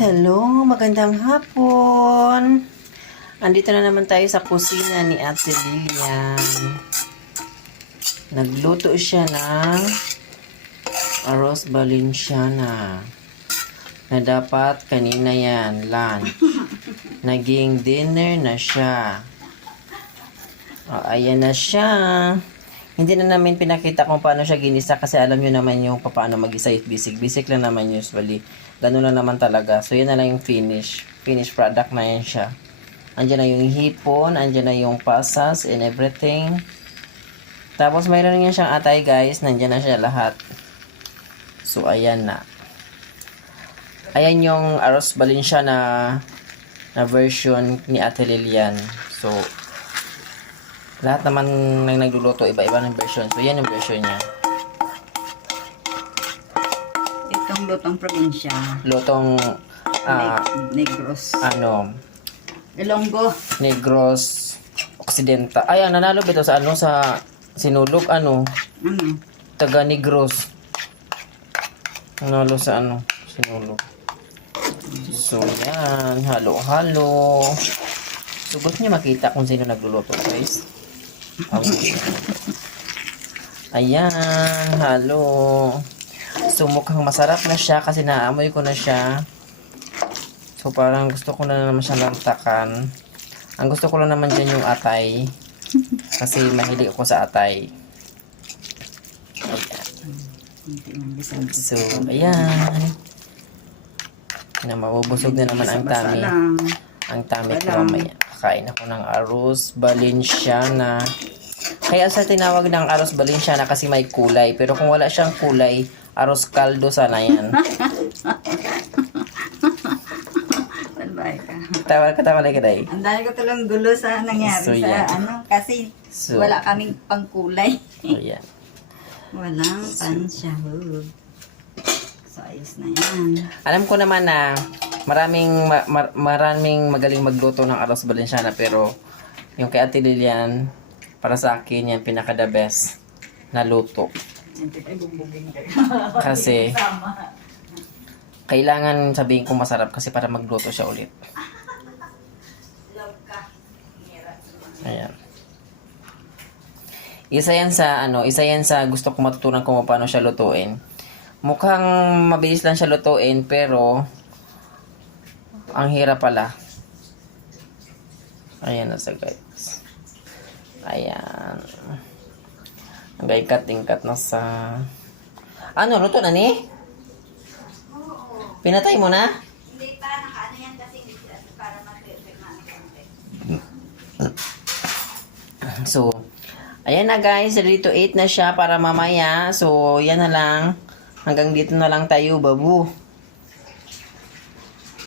Hello, magandang hapon. Andito na naman tayo sa kusina ni Ate Lilian. Nagluto siya ng arroz Valenciana na dapat kanina yan, lunch. Naging dinner na siya. Ayan na siya. Hindi na namin pinakita kung paano siya ginisa kasi alam nyo naman yung paano mag-isa yung bisig. Lang naman usually. Ganun lang naman talaga. So, yan na lang yung finish. Finished product na yan siya. Andiyan na yung hipon, andiyan na yung pasas and everything. Tapos, mayroon niya siyang atay guys. Nandiyan na siya lahat. So, ayan na. Ayan yung arroz Valenciana na version ni Ate Lilian. So, lahat naman ng nagluluto, iba-iba ng version. So, yan yung version niya. Itong lutong probinsya. Lutong, Negros. Ilonggo. Negros Occidental. Ay, nanalo ba ito sa sa Sinulog, taga Negros. Nanalo sa Sinulog. So, yan. Halo-halo. So, gusto niyo makita kung sino nagluluto, guys. Ayan, halo. So, mukhang masarap na siya kasi naamoy ko na siya. So, parang gusto ko na naman siya lantakan. Ang gusto ko lang naman dyan yung atay. Kasi mahilig ako sa atay. So, ayan. Na mabubusog na naman ang tummy. Ang tummy ko mamaya. Kain ako ng arroz Valenciana. Kaya sa tinawag ng arroz Valenciana kasi may kulay. Pero kung wala siyang kulay, arroz caldo sana yan. Katawa lang ka day. Ang dami ko talang gulo sa nangyari So, yeah. Kasi wala kaming pangkulay. Ayan. Walang pansyahog. So, ayos na yan. Alam ko naman na maraming magaling magluto ng arroz Valenciana pero yung kay Ate Lilian, para sa akin yan pinaka the best na luto. Kasi kailangan sabihin ko masarap kasi para magluto siya ulit. Ayan. Isa yan sa gusto ko matutunan kung paano siya lutuin. Mukhang mabilis lang siya lutuin pero ang hirap pala. Ayan na sa guys. Ayan. Hanggang tingkat na sa... luto na ni? Pinatay mo na? Hindi pa, nakaano yan kasi para mag-perfect na So, ayan na guys. Ready to eat na siya para mamaya. So, yan na lang. Hanggang dito na lang tayo, babu.